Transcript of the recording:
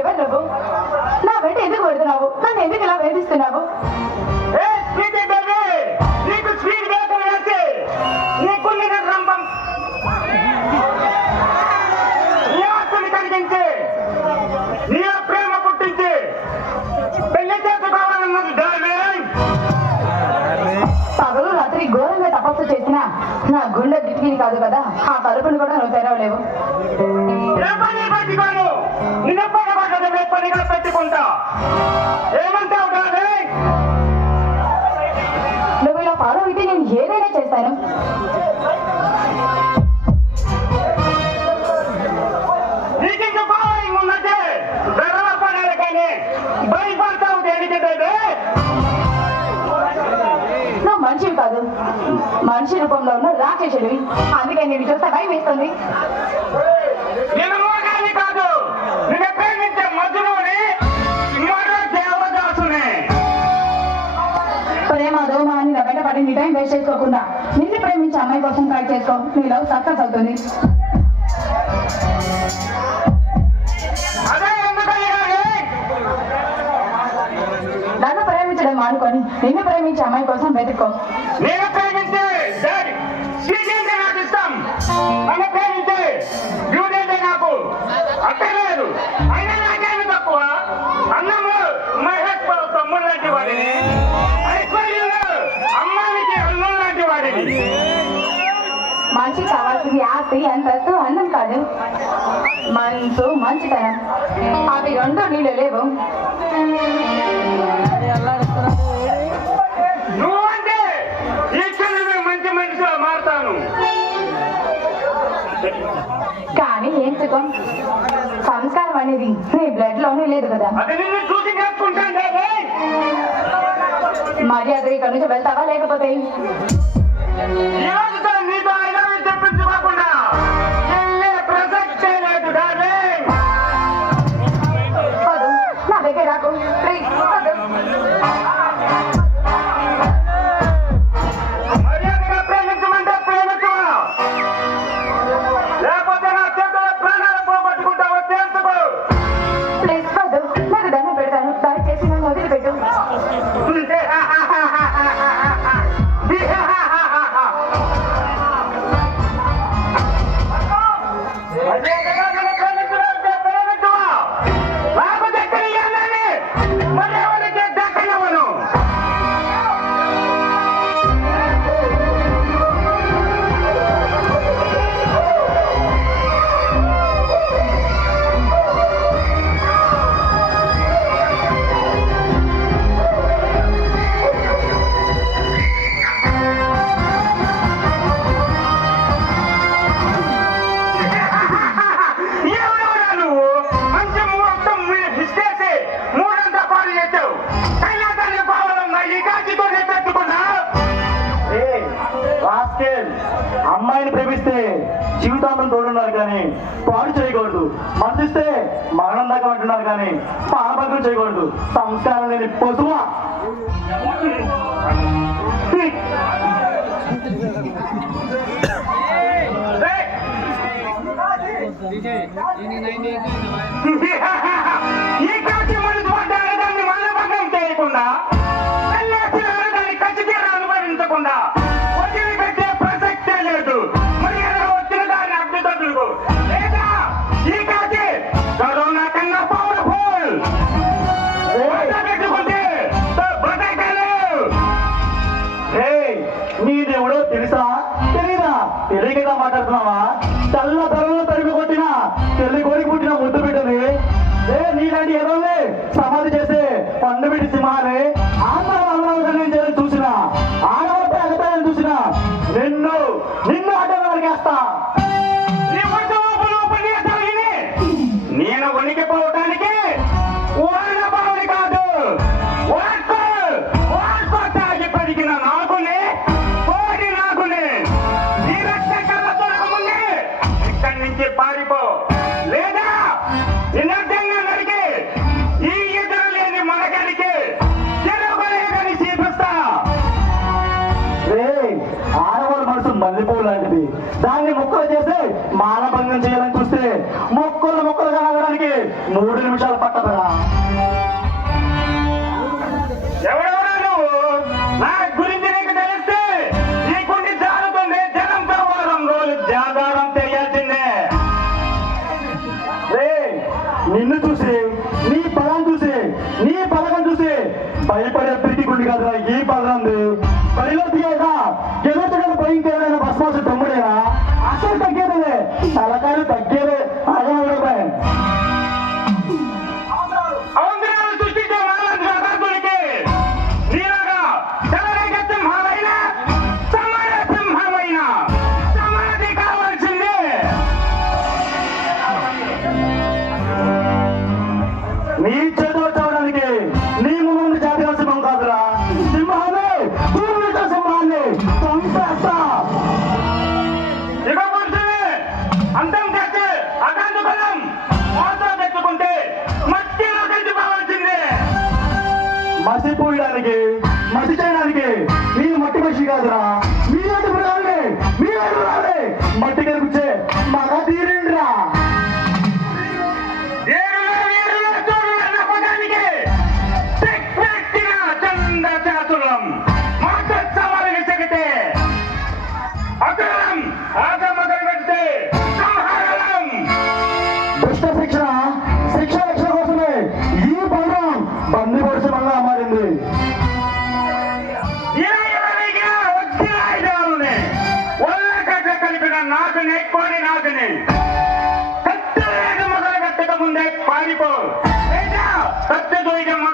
ఎవరు నువ్వు? నా వెంట ఎందుకు కొడుతున్నావు? నన్ను ఎందుకు ఇలా వేధిస్తున్నావు? పగలు రాత్రి ఘోరంగా తపస్సు చేసినా నా గుండె దిక్కిని కాదు కదా, ఆ తలుపుని కూడా నువ్వు తెరవలేవు. నువ్వు ఇలా ఫాలో అయితే నేను ఏదైనా చేస్తాను. నువ్వు మనిషివి కాదు, మనిషి రూపంలో ఉన్న రాక్షసుడివి. అందుకే నేను చూస్తే భయం వేస్తుంది. ప్రేమ దోమ అని నా వెంట పడి నీ టైం వేస్ట్ చేసుకోకుండా నిన్ను ప్రేమించే అమ్మాయి కోసం ట్రై చేసుకో. నీ లవ్ సక్సెస్ అవుతుంది. నన్ను ప్రేమించడం మానుకొని నిన్ను ప్రేమించే అమ్మాయి కోసం వెతుక్కో. మనిషికి కావాల్సింది ఆస్తి, అంతస్తు, అందం కాదు, మనసు, మంచితనం. అవి రెండు నీళ్ళు లేవు. కానీ ఏం సుఖం? సంస్కారం అనేది నీ బ్లడ్ లోనే లేదు కదా. మర్యాద ఇక్కడ నుంచి వెళ్తావా లేకపోతే నా దగ్గర రాకు. అమ్మాయిని ప్రేమిస్తే జీవితాంతం తోడున్నారు కానీ పాడు చేయకూడదు. మరణిస్తే మరణం దాకా అంటున్నారు కానీ పాపకం చేయకూడదు. సంస్కారం లేని పశువా. చేయకుండా అనుభవించకుండా వదిలిపెట్టే ప్రసక్తే లేదు. మర్యాద వచ్చిన దాన్ని అడ్డుదొడ్లకు లేదా ఈ కాకి కరోనా కన్నా పవర్ఫుల్ పెట్టుకుంటే నీదెవడో తెలుసా? తెలీదా? తెలియకదా మాట్లాడుతున్నావా? చల్ల ధరలో తరిమి కొట్టిన తెల్లి కోరికి పుట్టిన ముద్దు బిడ్డని నీలాంటి ఎదవలే సమాధి చేసే పండు బిడ్డి సింహాలే ఆంధ్ర చూసిన ఆడవతే అగతాయని చూసిన నిన్ను అడ్డం వరికేస్తా. నేను వణికిపోవటానికి ఓడినబావుని కాదు, తాగి పెరిగిన నాకునే కోడి నాకునే ఈ రక్షణ తొలగముందే ఇక్కడి నుంచి పారిపో, లేదా నిన్నడ్డంగా నరికి ఈ ఎదురు లేని మనగడికి పట్టదురా. ఎవరెవరా నువ్వు? నా గురించి నీకు తెలిస్తే నీకుండి జారుతుంది జనంతో వారం రోజులు జాగారం చేయాల్సిందే. రే, నిన్ను చూసి నీ బలం చూసి నీ బలగం చూసి భయపడే పిరికి కాదురా ఈ బలరంది. బడిలో తీయక ఎదుటగా భయంకరమైన భస్మాసు తమ్ముడేనా? అసలు తగ్గేదే, తలకాయలు తగ్గేదే. అదే అవసరాలు సృష్టించే మానవ జాతకునికి నీలాగా తెల్లరేగ సింహాలైన సమర సింహమైన సమాధి కావాల్సిందే. నీ చేతిలో చావడానికి నీ ముందు జాతీయ సింహం కాదురా, సింహాన్ని పూర్వీక సింహాన్ని చంపేస్తా. ఇక పురుషుని అంతం చేసి అకాంతుకలం మోసం తెచ్చుకుంటే మట్టిలో తెచ్చుకోవాల్సిందే. మసిపోయడానికి మసి చేయడానికి నీ మట్టి మసి కాదురా, మీలాంటి మృగాల్ని మీలాంటి మృగాల్ని మట్టి కనిపించే మగ తీరిండ్రా. ఏరులో చూడులన్న పదానికి తిక్కెక్కిన చంద్రచాతులం మోసోత్సవాలకు చెగితే అకలం ఆగమగం పెడితే సంహారం. దుష్ట శిక్షణ శిక్షణ రక్షణ కోసమే ఈ బలం బంది పరిశ్రమంగా మారింది. ఇరవైగా వచ్చిన ఆయుధాలని ఒళ్ళకట్ల కలిపిన నాకుని కోడి నాకుని కత్తెలేదు మొదలు కట్టక ముందే పారిపో లేదా కత్తె దొరికమ్మ